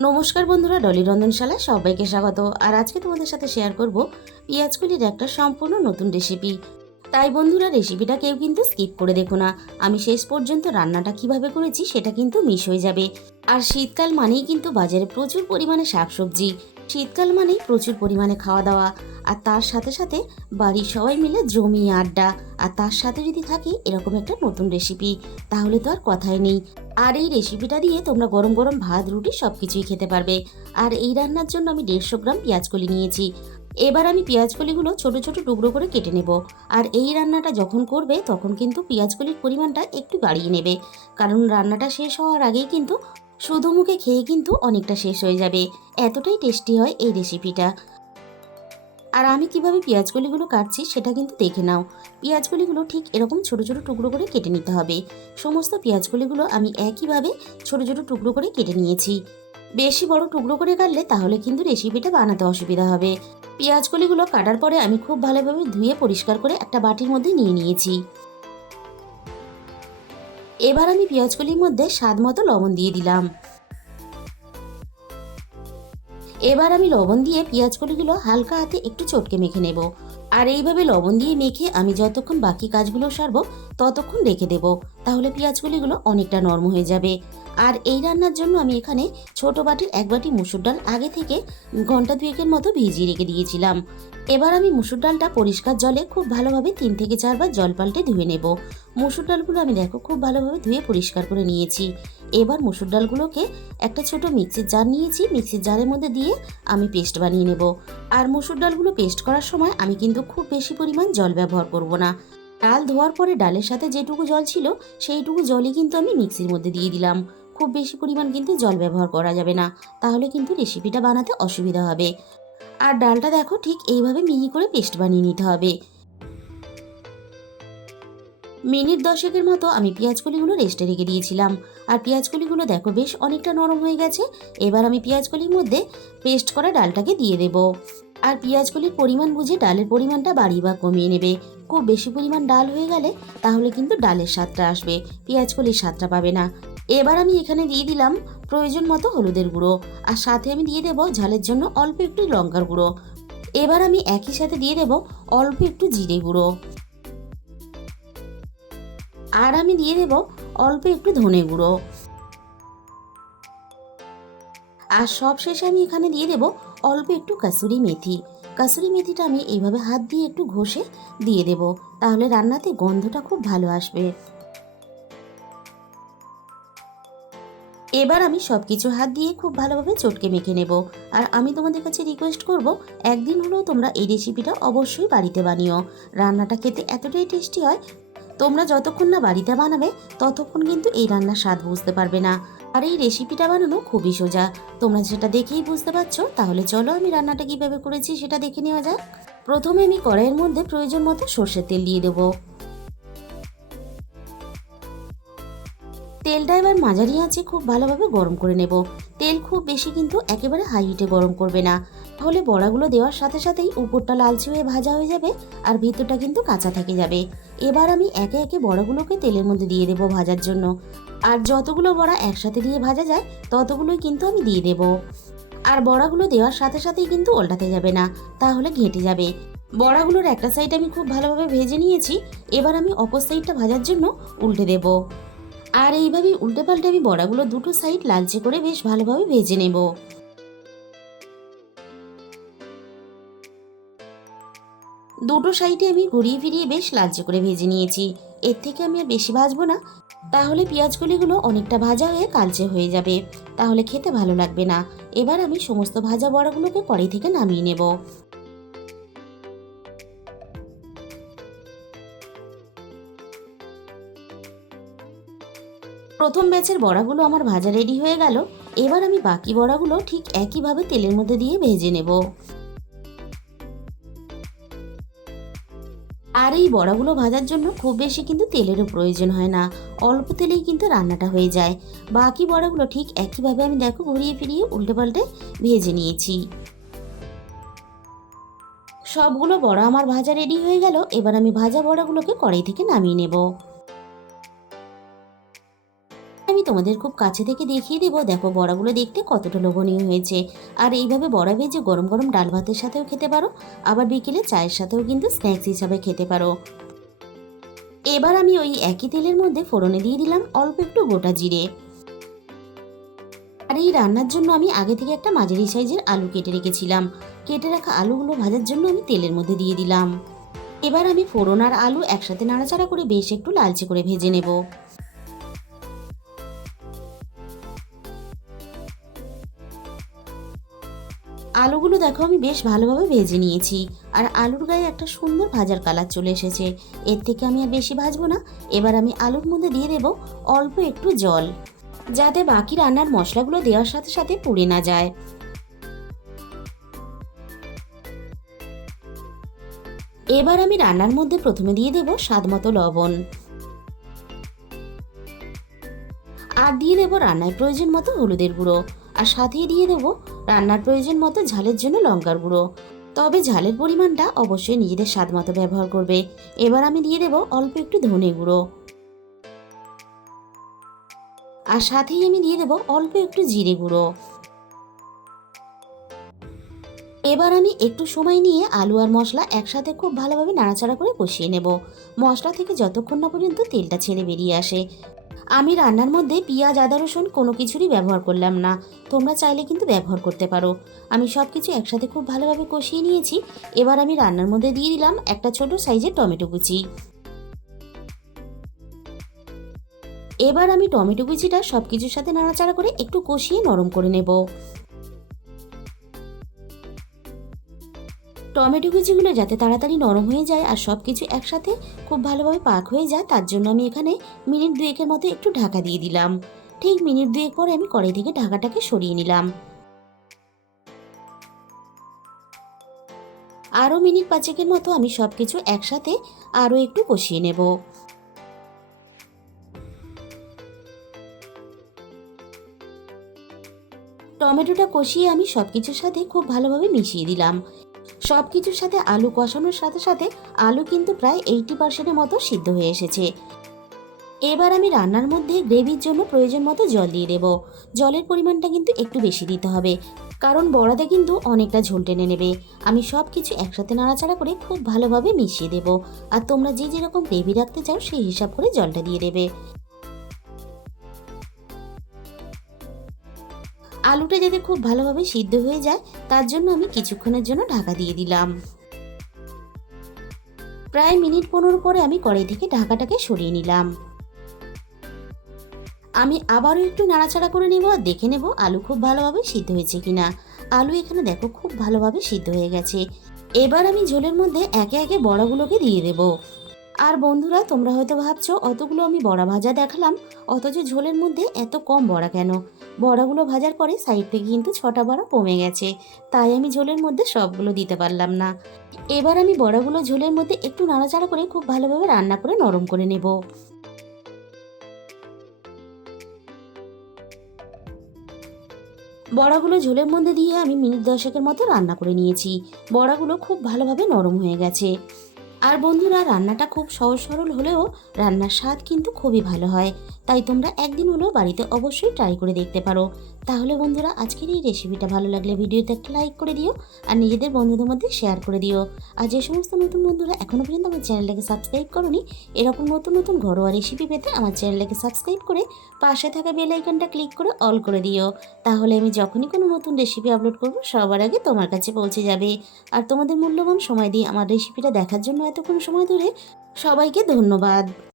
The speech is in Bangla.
নমস্কার বন্ধুরা, ডলি রন্ধনশালায় সবাইকে স্বাগত। আর আজকে তোমাদের সাথে শেয়ার করব পেঁয়াজকলির একটা সম্পূর্ণ নতুন রেসিপি। তাই বন্ধুরা, রেসিপিটা কেউ কিন্তু স্কিপ করে দেখো না। আমি শেষ পর্যন্ত রান্নাটা কিভাবে করেছি সেটা কিন্তু মিস হয়ে যাবে। আর শীতকাল মানেই কিন্তু বাজারে প্রচুর পরিমাণে শাকসবজি। শীতকাল মানেই প্রচুর পরিমাণে খাওয়া দাওয়া। আর তার সাথে সাথে বাড়ির সবাই মিলে জমিয়ে আড্ডা। আর তার সাথে যদি থাকে এরকম একটা নতুন রেসিপি, তাহলে তো আর কথাই নেই। আর এই রেসিপিটা দিয়ে তোমরা গরম গরম ভাত রুটি সব কিছুই খেতে পারবে। আর এই রান্নার জন্য আমি 150 গ্রাম পেঁয়াজকলি নিয়েছি। এবার আমি পেঁয়াজকলিগুলো ছোট ছোট টুকরো করে কেটে নেব। আর এই রান্নাটা যখন করবে তখন কিন্তু পেঁয়াজকলির পরিমাণটা একটু বাড়িয়ে নেবে, কারণ রান্নাটা শেষ হওয়ার আগেই কিন্তু শুধু মুখে খেয়ে কিন্তু অনেকটা শেষ হয়ে যাবে। এতটাই টেস্টি হয় এই রেসিপিটা। আর আমি কিভাবে পেঁয়াজকলিগুলো কাটছি সেটা কিন্তু দেখে নাও। পেঁয়াজকলিগুলো ঠিক এরকম ছোট ছোট টুকরো করে কেটে নিতে হবে। সমস্ত পেঁয়াজকলিগুলো আমি একইভাবে ছোট ছোট টুকরো করে কেটে নিয়েছি। বেশি বড় টুকরো করে কাটলে তাহলে কিন্তু রেসিপিটা বানাতে অসুবিধা হবে। পেঁয়াজকলিগুলো কাটার পরে আমি খুব ভালোভাবে ধুয়ে পরিষ্কার করে একটা বাটির মধ্যে নিয়ে নিয়েছি। এবার আমি পেঁয়াজকলির মধ্যে স্বাদ মতো লবণ দিয়ে দিলাম। এবার আমি লবণ দিয়ে পেঁয়াজকলিগুলো হালকা হাতে একটু চটকে মেখে নেব। আর এইভাবে লবণ দিয়ে মেখে আমি যতক্ষণ বাকি কাজগুলো সারবো ততক্ষণ রেখে দেব। তাহলে পেঁয়াজকলিগুলো অনেকটা নরম হয়ে যাবে। আর এই রান্নার জন্য আমি এখানে ছোট বাটির 1 বাটি মুসুর ডাল আগে থেকে ঘন্টা দুয়েকের মতো ভিজিয়ে রেখে দিয়েছিলাম। এবার আমি মুসুর ডালটা পরিষ্কার জলে খুব ভালোভাবে 3 থেকে 4 বার জল পাল্টে ধুয়ে নেব। মুসুর ডালগুলো আমি দেখো খুব ভালোভাবে ধুয়ে পরিষ্কার করে নিয়েছি। এবার মুসুর ডালগুলোকে একটা ছোট মিক্সির জার নিয়েছি, মিক্সির জারের মধ্যে দিয়ে আমি পেস্ট বানিয়ে নেব। আর মুসুর ডালগুলো পেস্ট করার সময় আমি কিন্তু খুব বেশি পরিমাণ জল ব্যবহার করব না। ডাল ধোয়ার পরে ডালের সাথে যেটুকু জল ছিল সেইটুকু জলই কিন্তু আমি মিক্সির মধ্যে দিয়ে দিলাম। খুব বেশি পরিমাণ কিন্তু জল ব্যবহার করা যাবে না, তাহলে কিন্তু রেসিপিটা বানাতে অসুবিধা হবে। আর ডালটা দেখো ঠিক এইভাবে মিহি করে পেস্ট বানিয়ে নিতে হবে। মিনিট 10-এর মতো আমি পেঁয়াজকলিগুলো রেস্টে রেখে দিয়েছিলাম। আর পেঁয়াজকলিগুলো দেখো বেশ অনেকটা নরম হয়ে গেছে। এবার আমি পেঁয়াজকলির মধ্যে পেস্ট করা ডালটাকে দিয়ে দেব। আর পেঁয়াজকলির পরিমাণ বুঝে ডালের পরিমাণটা বাড়িয়ে বা কমিয়ে নেবে। খুব বেশি পরিমাণ ডাল হয়ে গেলে তাহলে কিন্তু ডালের স্বাদটা আসবে, পেঁয়াজকলির স্বাদটা পাবে না। এবার আমি এখানে দিয়ে দিলাম প্রয়োজন মতো হলুদের গুঁড়ো। আর সাথে আমি দিয়ে দেবো ঝালের জন্য অল্প একটু লঙ্কার গুঁড়ো। এবার আমি একই সাথে দিয়ে দেবো অল্প একটু জিরে গুঁড়ো। আর আমি দিয়ে দেব অল্প একটু ধনে গুঁড়ো। আর সব শেষে আমি এখানে দিয়ে দেব অল্প একটু কাসুরি মেথি। কাসুরি মেথিটা আমি এইভাবে হাত দিয়ে একটু ঘষে দিয়ে দেব, তাহলে রান্নাতে গন্ধটা খুব ভালো আসবে। এবার আমি সবকিছু হাত দিয়ে খুব ভালোভাবে চটকে মেখে নেব। আর আমি তোমাদের কাছে রিকোয়েস্ট করব, একদিন হলেও তোমরা এই রেসিপিটা অবশ্যই বাড়িতে বানিও। রান্নাটা খেতে এতটাই টেস্টি হয়, তোমরা যতক্ষণ না বাড়িতে বানাবে ততক্ষণ কিন্তু এই রান্নার স্বাদ বুঝতে পারবে না। আর এই রেসিপিটা বানানো খুবই সোজা, তোমরা সেটা দেখেই বুঝতে পারছো। তাহলে চলো আমি রান্নাটা কিভাবে করেছি সেটা দেখে নেওয়া যাক। প্রথমে আমি কড়াইয়ের মধ্যে প্রয়োজন মতো সর্ষের তেল দিয়ে দেবো। তেলটা এবার মাঝারি আঁচে খুব ভালোভাবে গরম করে নেব। তেল খুব বেশি কিন্তু একেবারে হাই হিটে গরম করবে না, তাহলে বড়াগুলো দেওয়ার সাথে সাথেই উপরটা লালচে হয়ে ভাজা হয়ে যাবে আর ভিতরটা কিন্তু কাঁচা থেকে যাবে। এবার আমি একে একে বড়াগুলোকে তেলের মধ্যে দিয়ে দেবো ভাজার জন্য। আর যতগুলো বড়া একসাথে দিয়ে ভাজা যায় ততগুলোই কিন্তু আমি দিয়ে দেব। আর বড়াগুলো দেওয়ার সাথে সাথেই কিন্তু উল্টাতে যাবে না, তাহলে ঘেঁটে যাবে। বড়াগুলোর একটা সাইড আমি খুব ভালোভাবে ভেজে নিয়েছি। এবার আমি অপর সাইডটা ভাজার জন্য উল্টে দেব। আর এইভাবে উল্টে পাল্টে আমি বড়াগুলো দুটো সাইড লালচে করে বেশ ভালোভাবে ভেজে নেব। দুটো সাইডে আমি ঘুরিয়ে ফিরিয়ে বেশ লালচে করে ভেজে নিয়েছি। এর থেকে আমি আর বেশি ভাজবো না, তাহলে পেঁয়াজকলিগুলো অনেকটা ভাজা হয়ে কালচে হয়ে যাবে, তাহলে খেতে ভালো লাগবে না। এবার আমি সমস্ত ভাজা বড়াগুলোকে কড়াই থেকে নামিয়ে নেব। প্রথম ব্যাচের বড়াগুলো আমার ভাজা রেডি হয়ে গেল। এবার আমি বাকি বড়াগুলো ঠিক একইভাবে তেলের মধ্যে দিয়ে ভেজে নেব। আর এই বড়াগুলো ভাজার জন্য খুব বেশি কিন্তু তেলেরও প্রয়োজন হয় না, অল্প তেলেই কিন্তু রান্নাটা হয়ে যায়। বাকি বড়াগুলো ঠিক একইভাবে আমি দেখো ঘুরিয়ে ফিরিয়ে উল্টে পাল্টে ভেজে নিয়েছি। সবগুলো বড়া আমার ভাজা রেডি হয়ে গেল। এবার আমি ভাজা বড়াগুলোকে কড়াই থেকে নামিয়ে নেব। আমি তোমাদের খুব কাছে থেকে দেখিয়ে দেবো। দেখো বড়াগুলো দেখতে কতটা লোভনীয় হয়েছে। আর এইভাবে বড়া ভেজে গরম গরম ডাল ভাতের সাথেও খেতে পারো, আবার বিকেলে চায়ের সাথেও কিন্তু স্ন্যাক্স হিসাবে খেতে পারো। এবার আমি ওই একই তেলের মধ্যে ফোড়নে দিয়ে দিলাম অল্প একটু গোটা জিরে। আর এই রান্নার জন্য আমি আগে থেকে একটা মাঝারি সাইজের আলু কেটে রেখেছিলাম। কেটে রাখা আলুগুলো ভাজার জন্য আমি তেলের মধ্যে দিয়ে দিলাম। এবার আমি ফোড়ন আর আলু একসাথে নাড়াচাড়া করে বেশ একটু লালচে করে ভেজে নেব। আলুগুলো দেখো আমি বেশ ভালোভাবে ভেজে নিয়েছি। আর আলুর গায়ে একটা সুন্দর ভাজার কালার চলে এসেছে। এর থেকে আমি আর বেশি ভাজবো না। এবার আমি আলুর মধ্যে দিয়ে দেব অল্প একটু জল, যাতে বাকি রান্নার মশলাগুলো দেওয়ার সাথে সাথে পুড়ে না যায়। এবার আমি রান্নার মধ্যে প্রথমে দিয়ে দেব স্বাদ মতো লবণ, আর দিয়ে দেব রান্নার প্রয়োজন মতো হলুদের গুঁড়ো, আর সাথেই দিয়ে দেব রান্নার প্রয়োজন মতো ঝালের জন্য লঙ্কার গুঁড়ো। তবে ঝালের পরিমাণটা অবশ্যই নিজেদের স্বাদ মতো ব্যবহার করবে। এবার আমি দিয়ে দেব অল্প একটু ধনে গুঁড়ো, আর সাথেই আমি দিয়ে দেব অল্প একটু জিরে গুঁড়ো। এবার আমি একটু সময় নিয়ে আলু আর মশলা একসাথে খুব ভালোভাবে নাড়াচাড়া করে কষিয়ে নেব, মশলা থেকে যতক্ষণ না পর্যন্ত তেলটা ছেড়ে বেরিয়ে আসে। আমি রান্নার মধ্যে পেঁয়াজ আদা রসুন কোনো কিছুরই ব্যবহার করলাম না। তোমরা চাইলে কিন্তু ব্যবহার করতে পারো। আমি সব কিছু একসাথে খুব ভালোভাবে কষিয়ে নিয়েছি। এবার আমি রান্নার মধ্যে দিয়ে দিলাম একটা ছোট সাইজের টমেটো কুচি। এবার আমি টমেটো কুচিটা সব কিছুর সাথে নাড়াচাড়া করে একটু কষিয়ে নরম করে নেব। টমেটো কুচিগুলো যাতে তাড়াতাড়ি নরম হয়ে যায় আর সব কিছু একসাথে খুব ভালোভাবে পাক হয়ে যায়, তার জন্য আমি এখানে মিনিট দুয়েকের মতো একটু ঢাকা দিয়ে দিলাম। ঠিক মিনিট দুয়েক পরে আমি কড়াই থেকে ঢাকাটাকে সরিয়ে নিলাম। আরও মিনিট পাঁচেকের মতো আমি সব কিছু একসাথে আরও একটু কষিয়ে নেব। টমেটোটা কষিয়ে আমি সব কিছুর সাথে খুব ভালোভাবে মিশিয়ে দিলাম। সব কিছুর সাথে আলু কষানোর সাথে সাথে আলু কিন্তু প্রায় 80% মতো সিদ্ধ হয়ে এসেছে। এবার আমি রান্নার মধ্যে গ্রেভির জন্য প্রয়োজন মতো জল দিয়ে দেব। জলের পরিমাণটা কিন্তু একটু বেশি দিতে হবে, কারণ বড়াতে কিন্তু অনেকটা ঝোল টেনে নেবে। আমি সব কিছু একসাথে নাড়াচাড়া করে খুব ভালোভাবে মিশিয়ে দেব। আর তোমরা যে যেরকম গ্রেভি রাখতে চাও সেই হিসাব করে জলটা দিয়ে দেবে। আলুটা যাতে খুব ভালোভাবে সিদ্ধ হয়ে যায়, তার জন্য আমি কিছুক্ষণের জন্য ঢাকা দিয়ে দিলাম। প্রায় মিনিট 15 পরে আমি কড়াই থেকে ঢাকাটাকে সরিয়ে নিলাম। আমি আবারও একটু নাড়াচাড়া করে নেব আর দেখে নেব আলু খুব ভালোভাবে সিদ্ধ হয়েছে কিনা। আলু এখানে দেখো খুব ভালোভাবে সিদ্ধ হয়ে গেছে। এবার আমি ঝোলের মধ্যে একে একে বড়াগুলোকে দিয়ে দেব। আর বন্ধুরা, তোমরা হয়তো ভাবছো অতগুলো আমি বড়া ভাজা দেখালাম, অথচ ঝোলের মধ্যে এত কম বড়া কেন? বড়াগুলো ভাজার পরে সাইড থেকে কিন্তু 6টা বড়া কমে গেছে, তাই আমি ঝোলের মধ্যে সবগুলো দিতে পারলাম না। এবার আমি বড়াগুলো ঝোলের মধ্যে একটু নাড়াচাড়া করে খুব ভালোভাবে রান্না করে নরম করে নেব। বড়াগুলো ঝোলের মধ্যে দিয়ে আমি মিনিট 10-এর মতো রান্না করে নিয়েছি। বড়াগুলো খুব ভালোভাবে নরম হয়ে গেছে। আর বন্ধুরা, রান্নাটা খুব সহজ সরল হলেও রান্নার স্বাদ কিন্তু খুবই ভালো হয়। তাই তোমরা একদিন হলেও বাড়িতে অবশ্যই ট্রাই করে দেখতে পারো। তাহলে বন্ধুরা, আজকের এই রেসিপিটা ভালো লাগলে ভিডিওতে একটা লাইক করে দিও, আর নিজেদের বন্ধুদের মধ্যে শেয়ার করে দিও। আর যে সমস্ত নতুন বন্ধুরা এখনও পর্যন্ত আমার চ্যানেলটাকে সাবস্ক্রাইব করোনি, এরকম নতুন নতুন ঘরোয়া রেসিপি পেতে আমার চ্যানেলটাকে সাবস্ক্রাইব করে পাশে থাকা বেল আইকনটা ক্লিক করে অল করে দিও। তাহলে আমি যখনই কোনো নতুন রেসিপি আপলোড করব সবার আগে তোমার কাছে পৌঁছে যাবে। আর তোমাদের মূল্যবান সময় দিয়ে আমার রেসিপিটা দেখার জন্য এতক্ষণ সময় ধরে সবাইকে ধন্যবাদ।